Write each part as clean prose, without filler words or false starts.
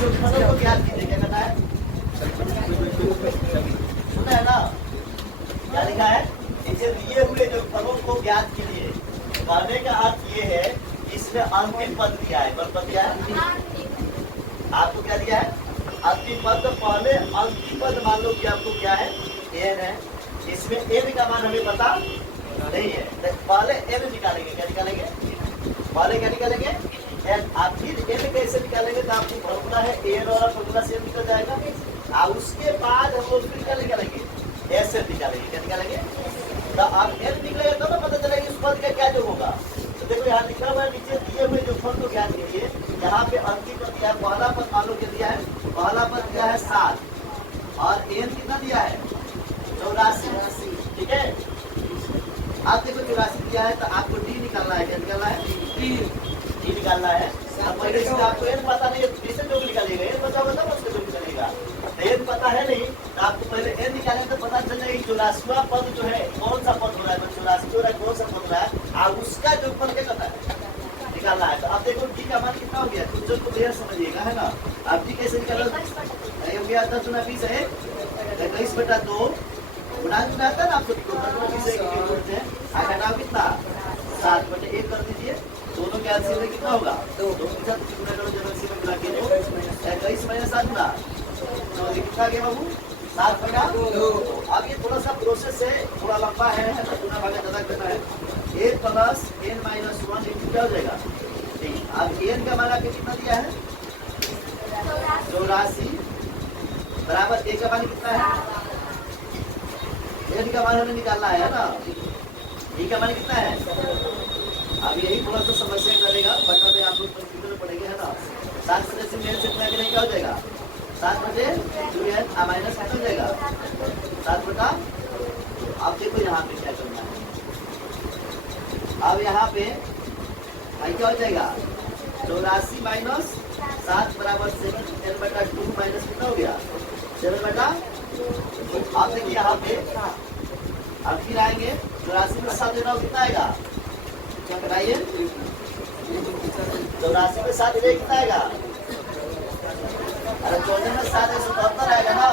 योगफलों को ज्ञात कीजिए। क्या कहना है? सुना है ना? क्या लिखा है? इसे दिए हुए योगफलों को ज्ञात कीजिए। कहने का अर्थ ये है इसमें अंतिम पद दिया है। कौन पद दिया है? आपको क्या दिया है? अंतिम पद। तो पहले अंतिम पद मान लो कि आपको क्या है? एन है। इसमें एन का मान हमें पता नहीं है, तो पहले एन निकालेंगे। क्या निकालेंगे? पहले क्या निकालेंगे? एन। आप फिर एन कैसे निकालेंगे? तो आपकी फॉर्मूला है एन वाला फॉर्मूला से निकल जाएगा। और उसके बाद हम लोग फिर क्या निकालेंगे? एस से निकालेंगे। क्या निकालेंगे? तो आप एन निकलेगा तो ना पता चलेगा इस पद का क्या जो होगा। तो देखो यहाँ लिखा हुआ है नीचे दिए हुए जो फल को ज्ञान कीजिए। यहाँ पे अंतिम पद दिया है। पहला पद मान लो क्या दिया है? पहला पद दिया है 7 और एन कितना दिया है? 84। ठीक है, आप देखो 84 दिया है तो आपको डी निकालना है। क्या निकालना है? डी निकालना है। अब पहले से आपको एन पता नहीं है, कैसे जो निकालेगा? एन बचा होगा तब उसके जो निकलेगा। एन पता है नहीं तो आपको पहले एन निकालेंगे तो पता चल जाएगा 84वां पद जो है कौन सा पद हो रहा है। 84 हो रहा है, कौन सा पद हो रहा है और उसका जो पद क्या करता है? निकालना है। तो आप देखो डी का मान कितना हो गया? कुछ जो तो देर समझिएगा, है ना? आप डी कैसे निकालोगे? हो गया 10 गुना 20 है 21/2 गुना आता है ना आपको? बोलते हैं घटाओ कितना? 7/1 कर दीजिए। दोनों के एलसीएम में कितना होगा? 2 के साथ गुना करो, जब एलसीएम में मिला के 21 - 7 गुना तो कितना गया बाबू? 7/2। अब ये थोड़ा सा प्रोसेस है, थोड़ा लंबा है, गुना भागा ज्यादा करना है। a plus n minus 1 into क्या हो जाएगा? अब n का मान आपको कितना दिया है? 84 बराबर a का मान कितना है? n का मान हमें निकालना है ना? d का मान कितना है? अब यही थोड़ा सा समस्या करेगा, बटन में आप लोग कंप्यूटर में पढ़ेंगे, है ना? 7 से मेल से करेंगे क्या हो जाएगा? 7/2 माइनस कितना हो जाएगा? 7 अब देखो यहाँ पे क्या करना है। अब यहाँ पे क्या हो जाएगा? 84 माइनस 7 बराबर 7 n/2 माइनस कितना हो गया? 7/2। आप देखिए यहाँ पे अब फिर आएंगे 84 में 7 देना कितना आएगा? क्या कराइए? 84 में 7 देना कितना आएगा? अरे 14 में 7 77 आएगा ना?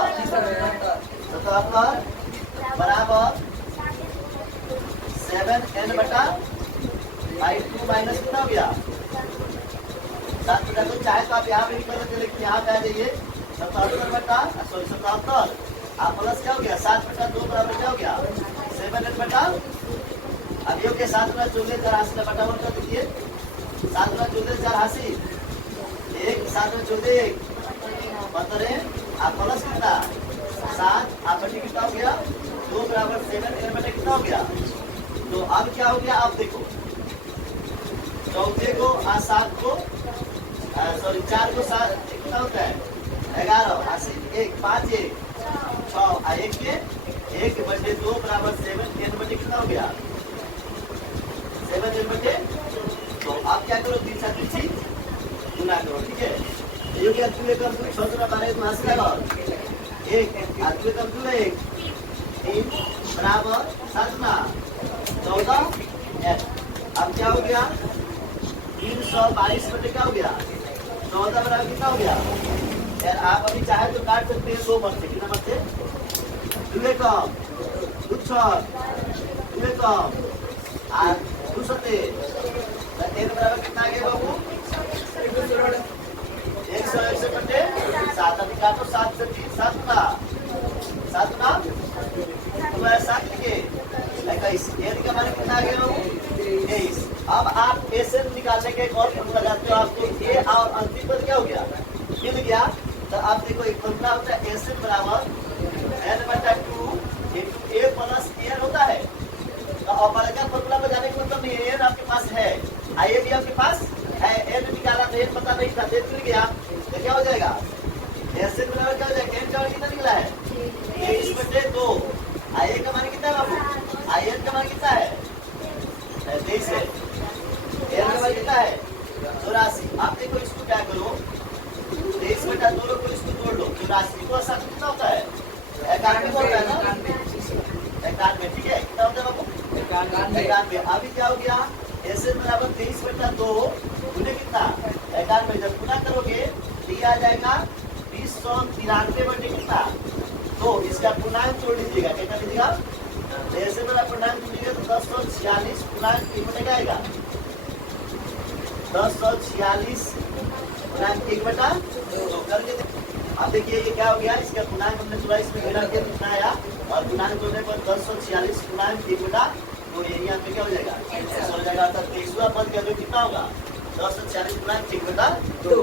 77 बराबर 7n/2 माइनस कितना हो गया? 7 तो चाहे तो आप यहाँ पे भी पता चले कि यहाँ पे आ जाइए 77 आप प्लस क्या हो गया? 7/2 बराबर क्या हो गया? 7n/2। अब ये हो गया 7 × 14 84 बटावन कर दीजिए। 7 × 14 84 1 7 × 14 15 आप प्लस कितना? 7 आप बटे कितना हो गया? 2 बराबर 7 n/2 कितना हो गया? तो अब क्या हो गया? आप देखो 14 को और 7 को सॉरी 4 को 7 कितना होता है? 11 80 1 5 1 6 1 के 1/2 बराबर 7 n/2 कितना हो गया? 7 n/2। तो आप क्या करो? 3 7 3 गुना करो। ठीक है, ये क्या? 2 1 2 6 गुना 12 तो हंस लगा 1 और 2 1 2 1 3 बराबर 7 गुना 14 अब क्या हो गया? 322 क्या हो गया? 14 बराबर कितना हो गया? यार आप अभी चाहे तो काट सकते हैं 2 मत से। कितना मत से? 2 कम 2 6 2 कम 8 2 7 n बराबर कितना आ गया बाबू? 161/7। अभी काटो 7 से 3 7 गुना 7 गुना तो 7 लिखे 21 n का मान कितना आ गया बाबू? 23। अब आप एसएन निकालने के एक और फॉर्मूला लगाते हो। आपको ए और अंतिम पद क्या हो गया? मिल गया। तो आप देखो एक फॉर्मूला होता है एसएन बराबर n/2 इंटू ए प्लस एन होता है। तो अब बड़का फॉर्मूला में जाने का मतलब नहीं है, एन आपके पास है, आई भी आपके पास है। एन निकाला तो एन पता नहीं था, एन मिल गया तो क्या हो जाएगा? एसएन बराबर क्या हो जाएगा? एन का मान कितना निकला है? 23/2। आई का मान कितना है बाबू? आई एन का मान कितना है? 23 है। एन का मान कितना है? 84। आप देखो इसको क्या करो? 23/2 को इसको जोड़ लो। 84 को 7 कितना होता है? 91 होता है ना? 91। ठीक है, कितना होता है बाबू? 91। अभी क्या हो गया? एसएन बराबर 23/2 गुने कितना? 91। जब गुना करोगे तो ये आ जाएगा 2093 बटे कितना 2। इसका पूर्णांक जोड़ लीजिएगा, क्या कर लीजिएगा, जैसे मेरा पूर्णांक जोड़िएगा तो 1046 पूर्णांक 1 बटे क्या आएगा, 1046 पूर्णांक 1 बटा 2 करके। अब देखिए ये क्या हो गया, इसका पूर्णांक हमने जोड़ा, इसमें घेरा के कितना आया, और पूर्णांक जोड़ने पर 1046 पूर्णांक 1 बटा 2, यही यहाँ पे क्या हो जाएगा, ऐसा हो जाएगा। अर्थात 23वां पद का जो कितना होगा, 1046 पूर्णांक 1 बटा 2।